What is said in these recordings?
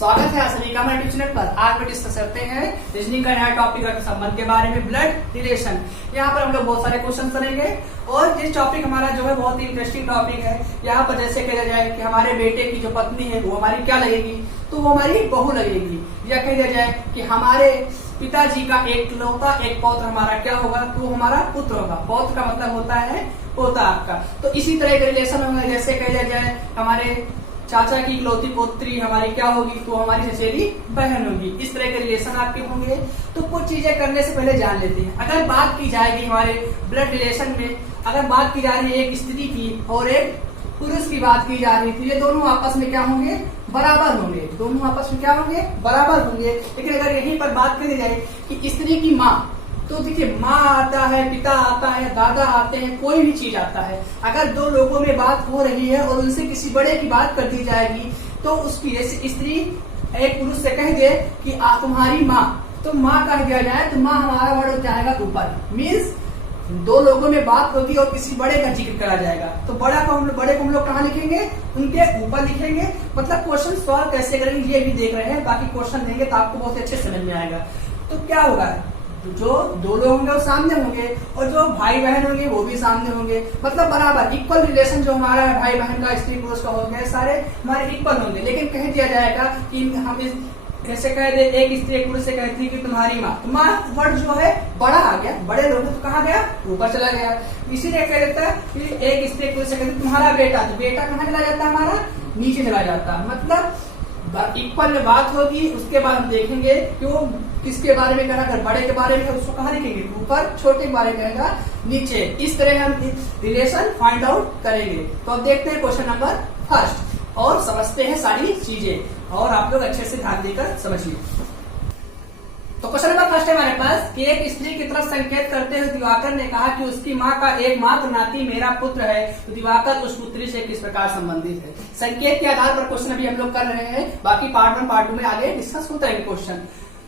स्वागत है सभी का हमारे चैनल पर। आज हम डिस्कस करते हैं रीजनिंग का नया टॉपिक संबंध के बारे में, ब्लड रिलेशन। यहाँ पर हम लोग बहुत सारे क्वेश्चन करेंगे और जिस टॉपिक हमारा जो है बहुत ही इंटरेस्टिंग टॉपिक है। यहाँ पर जैसे कहा जाए कि हमारे बेटे की जो पत्नी है वो हमारी क्या लगेगी, तो वो हमारी बहू लगेगी। या कह दिया जाए कि हमारे पिताजी का एकलौता एक पौत्र हमारा क्या होगा, तो वो हमारा पुत्र होगा। पौत्र का मतलब होता है पोता आपका। तो इसी तरह के रिलेशन होंगे। जैसे कह दिया जाए हमारे चाचा की इकलौती पोत्री हमारी क्या होगी, तो हमारी चचेरी बहन होगी। इस तरह के रिलेशन आपके होंगे। तो कुछ चीजें करने से पहले जान लेते हैं। अगर बात की जाएगी हमारे ब्लड रिलेशन में, अगर बात की जा रही है एक स्त्री की और एक पुरुष की बात की जा रही है, तो ये दोनों आपस में क्या होंगे, बराबर होंगे। दोनों आपस में क्या होंगे, बराबर होंगे। लेकिन अगर यहीं पर बात करी जाए कि स्त्री की माँ, तो देखिए माँ आता है, पिता आता है, दादा आते हैं, कोई भी चीज आता है। अगर दो लोगों में बात हो रही है और उनसे किसी बड़े की बात कर दी जाएगी, तो उसकी जैसे स्त्री एक पुरुष से कह दे कि तुम्हारी माँ, तो माँ कह दिया जाए तो माँ हमारा वर्ड हो जाएगा ऊपर। मीन्स दो लोगों में बात होगी और किसी बड़े का जिक्र करा जाएगा, तो बड़े को हम लोग कहाँ लिखेंगे, उनके ऊपर लिखेंगे। मतलब क्वेश्चन सॉल्व कैसे करेंगे ये भी देख रहे हैं। बाकी क्वेश्चन देंगे तो आपको बहुत अच्छे समझ में आएगा। तो क्या होगा, जो दो लोग होंगे वो सामने होंगे और जो भाई बहन होंगे वो भी सामने होंगे। मतलब बराबर इक्वल रिलेशन जो हमारा भाई बहन का, स्त्री पुरुष का हो गया, सारे हमारे इक्वल होंगे। लेकिन कह दिया जाएगा कि हम इस जैसे कह दे एक स्त्री एक पुरुष से कहती है कि तुम्हारी माँ, तो माँ वर्ड जो है बड़ा आ गया, बड़े लोग तो कहाँ गया, ऊपर चला गया। इसीलिए कह देता है कि एक स्त्री एक पुरुष से कहती है तुम्हारा बेटा, तो बेटा कहाँ चला जाता है, हमारा नीचे चला जाता है। मतलब इक्वल में बात होगी। उसके बाद हम देखेंगे कि वो किसके बारे में कहा, अगर बड़े के बारे में उसको कहाँ लिखेंगे, ऊपर, छोटे के बारे में कहेगा नीचे। इस तरह हम रिलेशन फाइंड आउट करेंगे। तो अब देखते हैं क्वेश्चन नंबर फर्स्ट और समझते हैं सारी चीजें, और आप लोग अच्छे से ध्यान देकर समझिए। तो क्वेश्चन नंबर फर्स्ट है हमारे पास कि एक स्त्री की तरफ संकेत करते हुए दिवाकर ने कहा कि उसकी माँ का एकमात्र नाती मेरा पुत्र है, तो दिवाकर उस पुत्री से किस प्रकार संबंधित है। संकेत के आधार पर क्वेश्चन अभी हम लोग कर रहे हैं। बाकी पार्ट 1 पार्ट 2 में आगे डिस्कस होता है क्वेश्चन।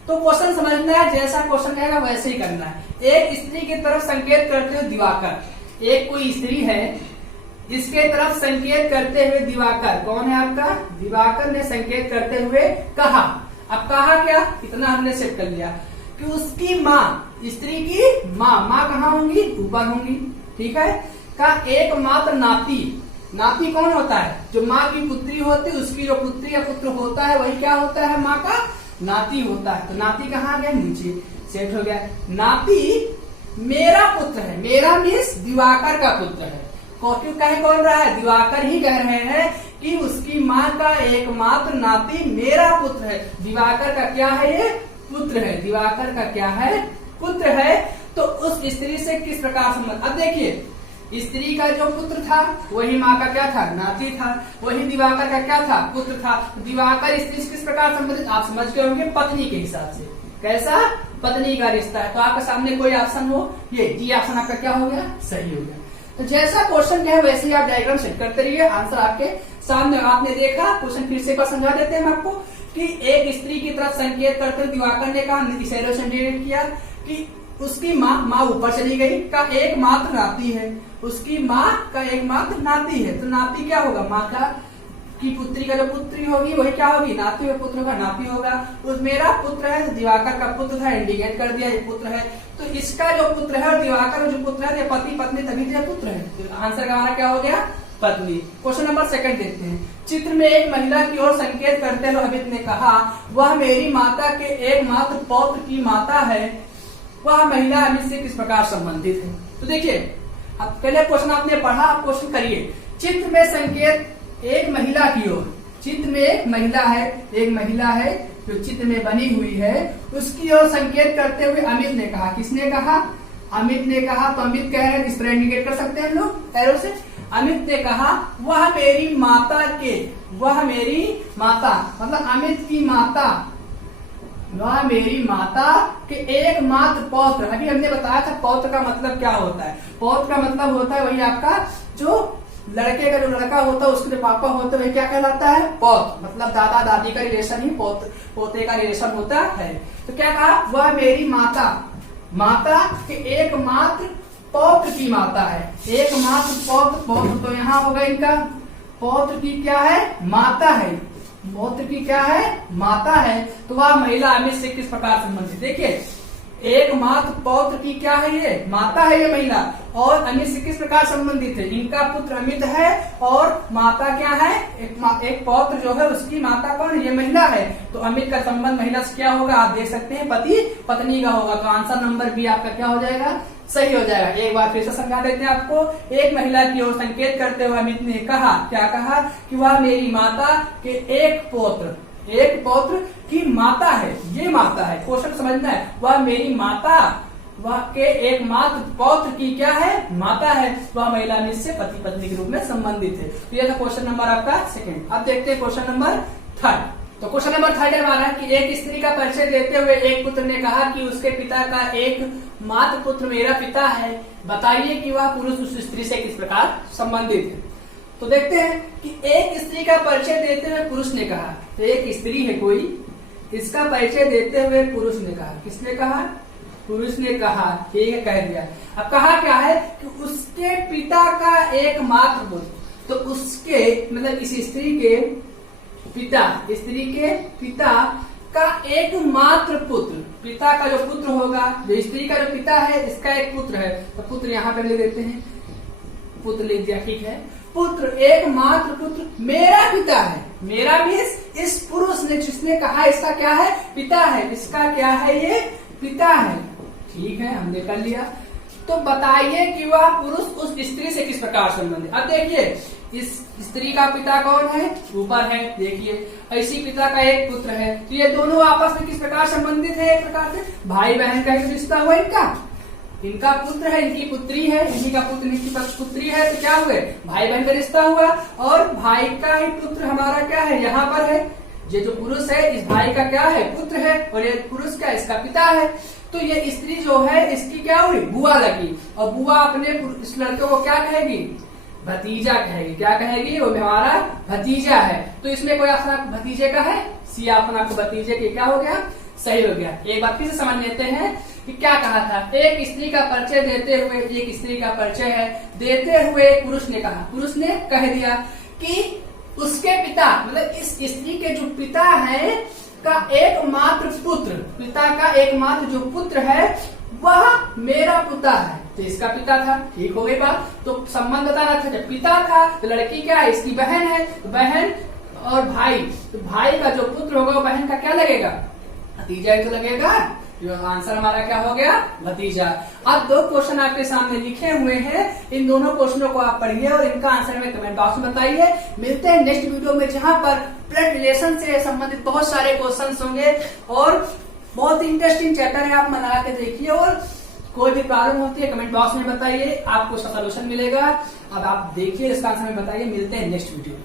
तो क्वेश्चन समझना है, जैसा क्वेश्चन कहेगा वैसे ही करना है। एक स्त्री की तरफ संकेत करते हुए दिवाकर, एक कोई स्त्री है, इसके तरफ संकेत करते हुए दिवाकर, कौन है आपका, दिवाकर ने संकेत करते हुए कहा। अब कहा क्या, इतना हमने सेट कर लिया कि उसकी माँ, स्त्री की माँ, माँ कहाँ होंगी, ऊपर होंगी, ठीक है। का एकमात्र नाती, नाती कौन होता है, जो माँ की पुत्री होती है, उसकी जो पुत्री या पुत्र होता है वही क्या होता है, माँ का नाती होता है। तो नाती कहाँ गया, नीचे सेट हो गया। नाती मेरा पुत्र है, मेरा मीन्स दिवाकर का पुत्र है। क्यों कह कौन रहा है, दिवाकर ही कह रहे हैं कि उसकी माँ का एकमात्र नाती मेरा पुत्र है। दिवाकर का क्या है, ये पुत्र है, दिवाकर का क्या है, पुत्र है। तो उस स्त्री से किस प्रकार संबंध, अब देखिए स्त्री का जो पुत्र था वही माँ का क्या था, नाती था, वही दिवाकर का क्या था, पुत्र था। दिवाकर स्त्री से किस प्रकार संबंधित, आप समझ गए होंगे, पत्नी के हिसाब से। कैसा, पत्नी का रिश्ता है। तो आपके सामने कोई ऑप्शन हो, ये डी ऑप्शन आपका क्या हो गया, सही हो गया। तो जैसा क्वेश्चन क्या है वैसे ही आप डायग्राम सेट करते रहिए, आंसर आपके सामने। आपने देखा, क्वेश्चन फिर से समझा देते हैं हम आपको कि एक स्त्री की तरफ संकेत करते हुए दिवाकर ने कहा, इशारे से इंडिकेट किया कि उसकी माँ ऊपर चली गई, का एकमात्र नाती है, उसकी माँ का एकमात्र नाती है। तो नाती क्या होगा, माँ का की पुत्री का जो पुत्री होगी वही क्या होगी, नाती और पुत्र का नाती होगा। उस मेरा पुत्र है, तो दिवाकर का पुत्र था, इंडिकेट कर दिया ये पुत्र है। तो इसका जो पुत्र है और दिवाकर जो पुत्र है, पति पत्नी तभी जो पुत्र है। तो आंसर का हमारा क्या हो गया, पत्नी। क्वेश्चन नंबर सेकंड देखते हैं। चित्र में एक महिला की ओर संकेत करते हुए अमित ने कहा, वह मेरी माता के एकमात्र पौत्र की माता है। वह महिला अमित से किस प्रकार संबंधित है। तो देखिए अब पहले क्वेश्चन आपने पढ़ा, आप क्वेश्चन करिए। चित्र में संकेत एक महिला की ओर, चित्र में एक महिला है, एक महिला है जो चित्र में बनी हुई है, उसकी ओर संकेत करते हुए अमित ने कहा, किसने कहा, अमित ने कहा। तो अमित कह रहे हैं, इस पर इंडिकेट कर सकते हैं हम लोग एरो से। अमित ने कहा वह मेरी माता के, वह मेरी माता मतलब अमित की माता, वह मेरी माता के एकमात्र पौत्र। अभी हमने बताया था पौत्र का मतलब क्या होता है। पौत्र का मतलब होता है वही आपका जो लड़के का जो लड़का होता है, उसके जो पापा होते हैं वही क्या कहलाता है, पौत्र। मतलब दादा दादी का रिलेशन ही पोते का रिलेशन होता है। तो क्या कहा, वह मेरी माता, माता के एकमात्र पौत्र की माता है, एकमात्र पौत्र। पौत्र तो यहाँ होगा इनका, पौत्र की क्या है, माता है। पौत्र की क्या है, माता है। तो वह महिला अमित से किस प्रकार संबंधित, देखिए एकमात्र पौत्र की क्या है, ये माता है ये महिला, और अमित से किस प्रकार संबंधित है, इनका पुत्र अमित है और माता क्या है, एक पौत्र जो है उसकी माता कौन है, ये महिला है। तो अमित का संबंध महिला से क्या होगा, आप देख सकते हैं पति पत्नी का होगा। तो आंसर नंबर बी आपका क्या हो जाएगा, सही हो जाएगा। एक बार फिर से समझा देते हैं आपको। एक महिला की ओर संकेत करते हुए अमित ने कहा, क्या कहा, कि वह मेरी माता के एक पौत्र की माता है, ये माता है, क्वेश्चन समझना है। वह मेरी माता, वह के एकमात्र पौत्र की क्या है, माता है। वह महिला अमित से पति पत्नी के रूप में संबंधित है। तो यह था क्वेश्चन नंबर आपका सेकंड। अब देखते हैं क्वेश्चन नंबर थर्ड। तो क्वेश्चन नंबर थर्ड है हमारा कि एक स्त्री का परिचय देते हुए एक पुत्र ने कहा कि उसके पिता का एक मात्र पुत्र मेरा पिता है, बताइए कि वह पुरुष उस स्त्री से किस प्रकार संबंधित है। तो देखते हैं कि एक स्त्री का परिचय देते हुए पुरुष ने कहा, तो एक स्त्री है कोई, इसका परिचय देते हुए पुरुष ने कहा, किसने कहा, पुरुष ने कहा, ठीक है, कह दिया। अब कहा क्या है कि उसके पिता का एक मात्र पुत्र, तो उसके मतलब इस स्त्री के पिता का एक मात्र पुत्र, पिता का जो पुत्र होगा, जो स्त्री का जो पिता है इसका एक पुत्र है, तो पुत्र यहाँ पे ले देते हैं, पुत्र लिख दिया, ठीक है। पुत्र, एक मात्र पुत्र मेरा पिता है, मेरा मीन्स इस पुरुष ने जिसने कहा इसका क्या है, पिता है, इसका क्या है, ये पिता है, ठीक है, हमने कर लिया। तो बताइए कि वह पुरुष उस स्त्री से किस प्रकार संबंधित। अब देखिए इस स्त्री का पिता कौन है, ऊपर है, देखिए ऐसी पिता का एक पुत्र है, तो ये दोनों आपस में किस प्रकार संबंधित है, एक प्रकार से भाई बहन का रिश्ता हुआ इनका पुत्र है, इनकी पुत्री है, इन्हीं का पुत्र इनकी पुत्री है, तो क्या हुए, भाई बहन का रिश्ता हुआ। और भाई का ही पुत्र हमारा क्या है, यहाँ पर है, ये जो पुरुष है इस भाई का क्या है, पुत्र है, और ये पुरुष का इसका पिता है। तो ये स्त्री जो है इसकी क्या हुई, बुआ लगी, और बुआ अपने इस लड़के को क्या कहेगी, भतीजा कहेगी, क्या कहेगी, वो हमारा भतीजा है। तो इसमें कोई ऑप्शन भतीजे का है, सी ऑप्शन आपको भतीजे के क्या हो गया, सही हो गया। एक बार फिर से समझ लेते हैं कि क्या कहा था। एक स्त्री का परिचय देते हुए, एक स्त्री का परिचय है, देते हुए पुरुष ने कहा, पुरुष ने कह दिया कि उसके पिता मतलब इस स्त्री के जो पिता है का एकमात्र पुत्र, पिता का एकमात्र जो पुत्र है वह मेरा पिता है, तो इसका पिता था, ठीक हो गई बात। तो संबंध बताना था, जब पिता था तो लड़की क्या है, इसकी बहन है, तो बहन और भाई, तो भाई का जो पुत्र होगा वो बहन का क्या लगेगा, भतीजा ही तो लगेगा। जो आंसर हमारा क्या हो गया, भतीजा। अब दो क्वेश्चन आपके सामने लिखे हुए हैं, इन दोनों क्वेश्चनों को आप पढ़िए और इनका आंसर में कमेंट बॉक्स में बताइए। मिलते हैं नेक्स्ट वीडियो में जहां पर ब्लड रिलेशन से संबंधित बहुत सारे क्वेश्चंस होंगे और बहुत इंटरेस्टिंग चैप्टर है, आप मना के देखिए। और कोई भी प्रॉब्लम होती है कमेंट बॉक्स में बताइए, आपको उसका सोल्यूशन मिलेगा। अब आप देखिए इसका आंसर में बताइए। मिलते हैं नेक्स्ट वीडियो में।